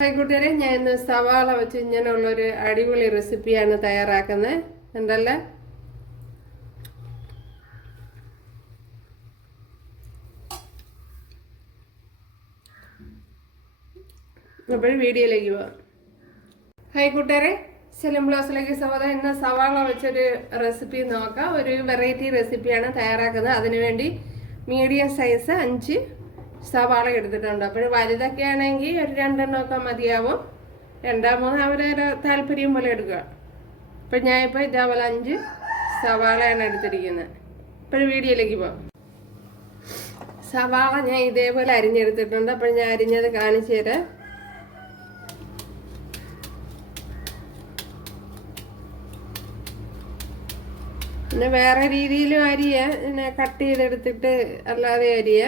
കൂട്ടുകാരെ ഞാൻ ഇന്ന് സവാള വെച്ച് ഇങ്ങനെയുള്ളൊരു അടിപൊളി റെസിപ്പിയാണ് തയ്യാറാക്കുന്നത്. ഉണ്ടല്ലേ? അപ്പോൾ വീഡിയോയിലേക്ക് പോവാം. ഹായ് കൂട്ടുകാരെ സെലം ബ്ലൗസിലേക്ക് സ്വാഗതം. ഇന്ന് സവാള വെച്ചൊരു റെസിപ്പി നോക്കാം. ഒരു വെറൈറ്റി റെസിപ്പിയാണ് തയ്യാറാക്കുന്നത്. അതിനുവേണ്ടി മീഡിയം സൈസ് അഞ്ച് സവാള എടുത്തിട്ടുണ്ട്. അപ്പോൾ വലുതൊക്കെ ആണെങ്കിൽ ഒരു രണ്ടെണ്ണമൊക്കെ മതിയാവും. രണ്ടാ മൂന്ന് അവരവരെ താല്പര്യം പോലെ എടുക്കുക. അപ്പം ഞാനിപ്പോൾ ഇതേപോലെ അഞ്ച് സവാളയാണ് എടുത്തിരിക്കുന്നത്. ഇപ്പോൾ വീഡിയോയിലേക്ക് പോകാം സവാള ഞാൻ ഇതേപോലെ അരിഞ്ഞെടുത്തിട്ടുണ്ട്. അപ്പോൾ ഞാൻ അരിഞ്ഞത് കാണിച്ചു തരാം. പിന്നെ വേറെ രീതിയിലും അരിയ. കട്ട് ചെയ്തെടുത്തിട്ട് അല്ലാതെ അരിയ.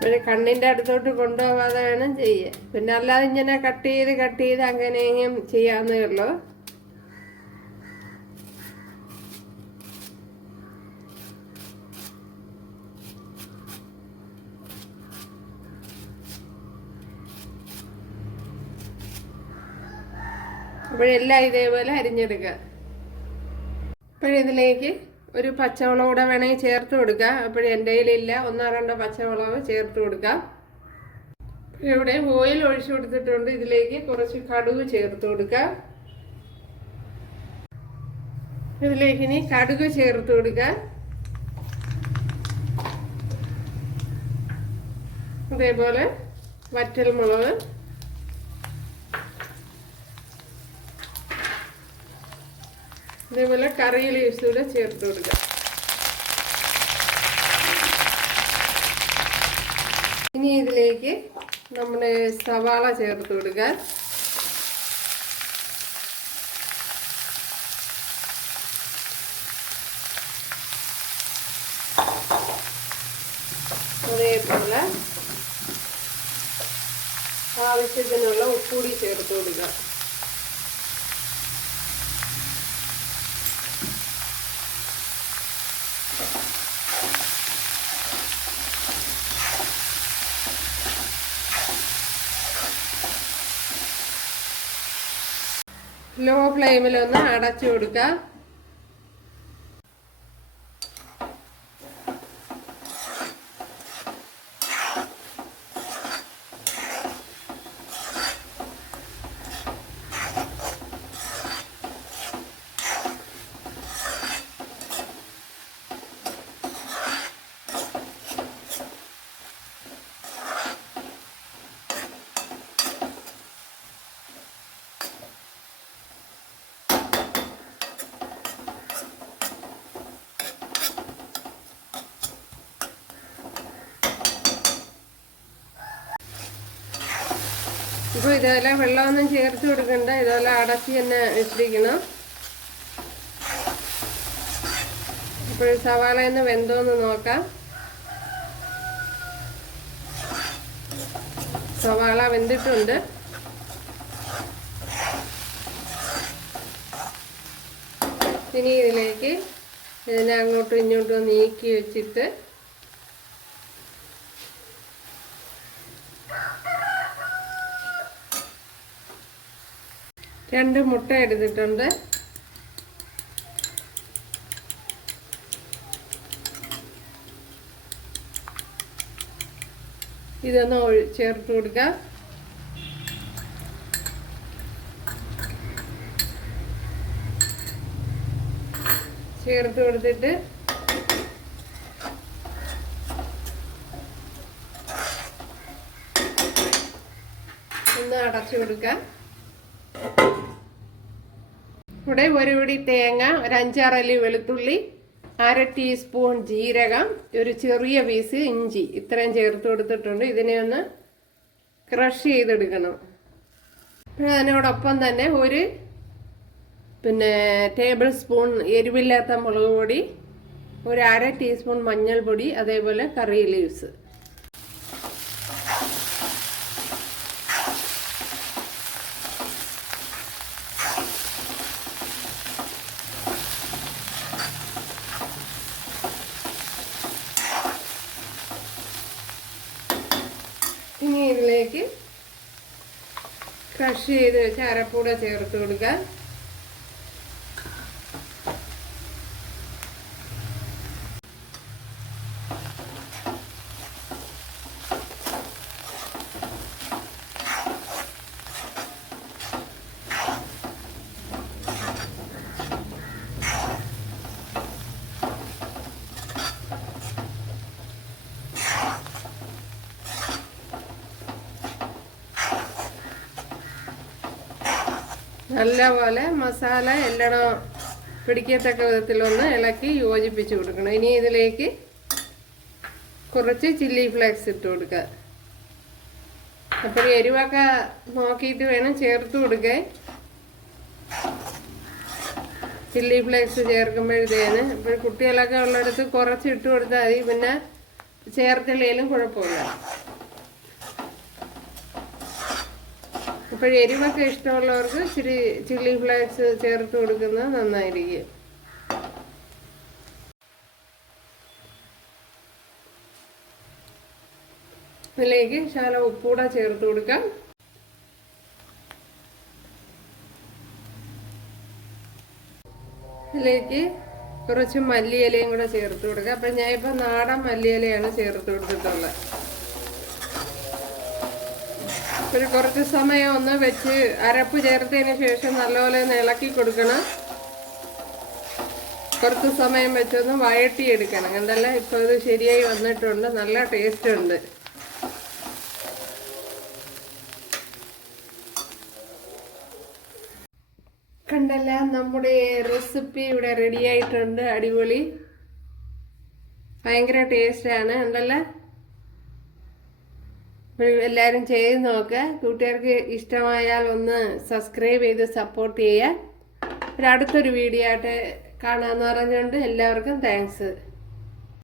പിന്നെ കണ്ണിന്റെ അടുത്തോട്ട് കൊണ്ടുപോകാതെ വേണം ചെയ്യാൻ പിന്നെ അല്ലാതെ ഇങ്ങനെ കട്ട് ചെയ്ത് കട്ട് ചെയ്ത് അങ്ങനെയും ചെയ്യാവുന്നേ ഉള്ളൂ. അപ്പോഴെല്ലാം ഇതേപോലെ അരിഞ്ഞെടുക്കുക. അപ്പോഴിതിലേക്ക് ഒരു പച്ചമുളക് കൂടെ വേണമെങ്കിൽ ചേർത്ത് കൊടുക്കുക അപ്പോഴും എന്റെ കയ്യിലില്ല. ഒന്നോ രണ്ടോ പച്ചമുളക് ചേർത്ത് കൊടുക്കാം. ഇവിടെ ഓയിൽ ഒഴിച്ചു കൊടുത്തിട്ടുണ്ട്. ഇതിലേക്ക് കുറച്ച് കടുക് ചേർത്ത് കൊടുക്കുക ഇതിലേക്ക് ഇനി കടുക് ചേർത്ത് കൊടുക്കുക അതേപോലെ വറ്റൽ മുളക് ഇതേപോലെ കറി ലീവ്സ് കൂടെ ചേർത്ത് കൊടുക്കുക ഇനി ഇതിലേക്ക് നമ്മുടെ സവാള ചേർത്ത് കൊടുക്കുക. അതേപോലെ ആവശ്യത്തിനുള്ള ഉപ്പുകൂടി ചേർത്ത് കൊടുക്കുക. ലോ ഫ്ലെയിമിൽ ഒന്ന് അടച്ചു കൊടുക്കുക ഇപ്പോൾ ഇതുപോലെ വെള്ളമൊന്നും ചേർത്ത് കൊടുക്കണ്ട. ഇതുപോലെ അടച്ചി തന്നെ ഇട്ടിരിക്കണം ഇപ്പോൾ സവാള ഒന്ന് വെന്തോന്ന് നോക്കാം. സവാള വെന്തിട്ടുണ്ട്. ഇനി ഇതിലേക്ക് ഇതിനെ അങ്ങോട്ടും ഇങ്ങോട്ടും നീക്കി വെച്ചിട്ട് രണ്ട് മുട്ട എടുത്തിട്ടുണ്ട്. ഇതൊന്ന് ചേർത്ത് കൊടുക്കാം. ചേർത്ത് കൊടുത്തിട്ട് ഒന്ന് അടച്ചു കൊടുക്കാം. ഇവിടെ ഒരു പിടി തേങ്ങ ഒരു അഞ്ചാറല്ലി വെളുത്തുള്ളി അര ടീസ്പൂൺ ജീരകം ഒരു ചെറിയ പീസ് ഇഞ്ചി. ഇത്രയും ചേർത്ത് കൊടുത്തിട്ടുണ്ട്. ഇതിനെ ഒന്ന് ക്രഷ് ചെയ്തെടുക്കണം. അതിനോടൊപ്പം തന്നെ ഒരു പിന്നെ ടേബിൾ സ്പൂൺ എരിവില്ലാത്ത മുളക് പൊടി ഒരു അര ടീസ്പൂൺ മഞ്ഞൾപ്പൊടി അതേപോലെ കറി ലീവ്സ് ക്രഷ് ചെയ്ത് വെച്ച് അരപ്പൂടെ ചേർത്ത് കൊടുക്കുക നല്ലപോലെ മസാല എല്ലാം പിടിക്കത്തക്ക വിധത്തിലൊന്ന് ഇളക്കി യോജിപ്പിച്ച് കൊടുക്കണം. ഇനി ഇതിലേക്ക് കുറച്ച് ചില്ലി ഫ്ലേക്സ് ഇട്ട് കൊടുക്കുക. അപ്പോൾ എരിവൊക്കെ നോക്കിയിട്ട് വേണം ചേർത്ത് കൊടുക്കാൻ. ചില്ലി ഫ്ലേക്സ് ചേർക്കുമ്പോഴത്തേന് ഇപ്പോൾ കുട്ടികളൊക്കെ ഉള്ളിടത്ത് കുറച്ച് ഇട്ട് കൊടുത്താൽ മതി. പിന്നെ ചേർത്തില്ലെങ്കിലും കുഴപ്പമില്ല. അപ്പോൾ എരിവൊക്കെ ഇഷ്ടമുള്ളവർക്ക് ഇച്ചിരി ചില്ലി ഫ്ലേക്സ് ചേർത്ത് കൊടുക്കുന്നത് നന്നായിരിക്കും. ഇതിലേക്ക് ശാല ഉപ്പൂടെ ചേർത്ത് കൊടുക്കാം. ഇതിലേക്ക് കുറച്ച് മല്ലിയിലയും കൂടെ ചേർത്ത് കൊടുക്കാം. അപ്പം ഇപ്പം നാടൻ മല്ലിയിലയാണ് ചേർത്ത് കൊടുത്തിട്ടുള്ളത്. ഒരു കുറച്ച് സമയം ഒന്ന് വെച്ച് അരപ്പ് ചേർത്തതിന് ശേഷം നല്ലപോലെ ഒന്ന് ഇളക്കി കൊടുക്കണം. കുറച്ച് സമയം വെച്ചൊന്ന് വഴട്ടിയെടുക്കണം കണ്ടല്ല? ഇപ്പോൾ ഇത് ശരിയായി വന്നിട്ടുണ്ട്. നല്ല ടേസ്റ്റ് ഉണ്ട്. കണ്ടല്ല? നമ്മുടെ റെസിപ്പി ഇവിടെ റെഡി ആയിട്ടുണ്ട്. അടിപൊളി. ഭയങ്കര ടേസ്റ്റാണ് ഉണ്ടല്ലേ എല്ലാവരും ചെയ്ത് നോക്കുക കൂട്ടുകാർക്ക് ഇഷ്ടമായാൽ ഒന്ന് സബ്സ്ക്രൈബ് ചെയ്ത് സപ്പോർട്ട് ചെയ്യുക. ഒരു അടുത്തൊരു വീഡിയോ ആയിട്ട് കാണാമെന്ന് പറഞ്ഞുകൊണ്ട് എല്ലാവർക്കും താങ്ക്സ്